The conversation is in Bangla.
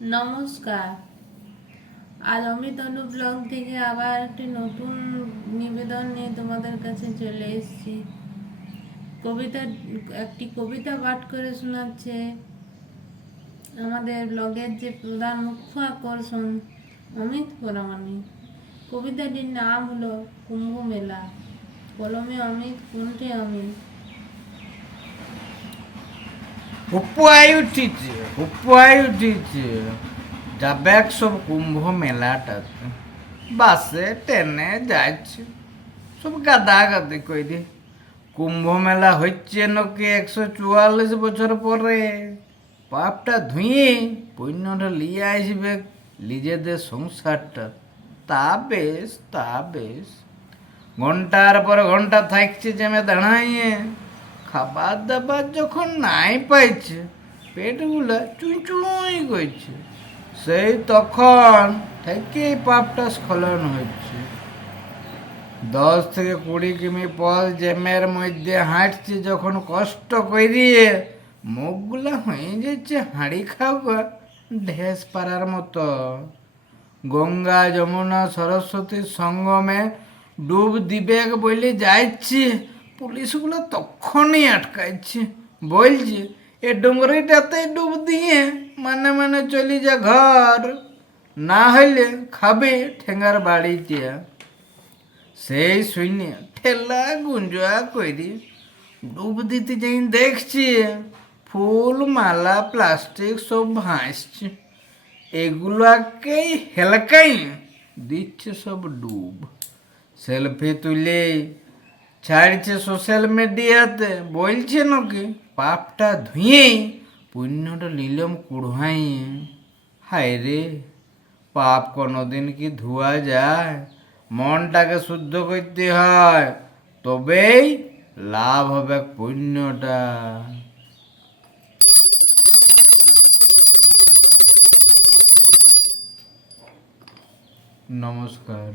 নমস্কার। আজ অমিত অনু ব্লগ থেকে আবার একটি নতুন নিবেদন নিয়ে তোমাদের কাছে চলে এসেছি। একটি কবিতা পাঠ করে শোনাচ্ছে আমাদের ব্লগের যে প্রধান মুখ্য আকর্ষণ অমিত পরামানিক। কবিতাটির নাম হলো কুম্ভ মেলা। কলমে অমিত, কণ্ঠে অমিত। হুপুয়াই উঠিছে যাবে সব কুম্ভ মেলাটাতে। বাসে ট্রেনে যাচ্ছে সব গাদাগাদি কইরে। কুম্ভ মেলা হচ্ছে নাকি 144 বছর পরে। পাপটা ধুয়ে পুণ্যটা লিয়ে আসবে নিজেদের সংসারটা। তা বেশ ঘন্টার পর ঘন্টা থাকছে জেমে দাঁড়াইয়ে। খাবার দাবার যখন নাই পাইছে, পেটগুলা চুই চুই করছে, সেই তখন থেকেই পাপটা স্খলন হচ্ছে। 10 থেকে 20 কিমি পথ জ্যামের মধ্যে হাঁটছে যখন কষ্ট করিয়ে, মুখগুলা হয়ে যাচ্ছে হাঁড়ি খাওয়া ঢেস পাড়ার মতো। গঙ্গা যমুনা সরস্বতীর সঙ্গমে ডুব দিবে বলে যাইছে, পুলিশগুলো তখনই আটকাইছে, বলছে এ ডুঙ্গরিটাতে ডুব দিয়ে মানে চলি যা ঘর, না হইলে খাবে ঠেঙ্গার বাড়িতে। সেই শূন্য ঠেলা গুঞ্জা করি ডুব দিতে যাই দেখছি ফুল মালা প্লাস্টিক সব ভাসছে। এগুলাকেই হেলকাই দিচ্ছে সব ডুব। সেলফি তুলে ছাড়ছে সোশ্যাল মিডিয়াতে, বলছে নাকি পাপটা ধুয়ে পুণ্যটা নিলাম কুড়াই। হায় রে, পাপ কোনোদিন কি ধোয়া যায়? মনটাকে শুদ্ধ করতে হয়, তবেই লাভ হবে পুণ্যটা। নমস্কার।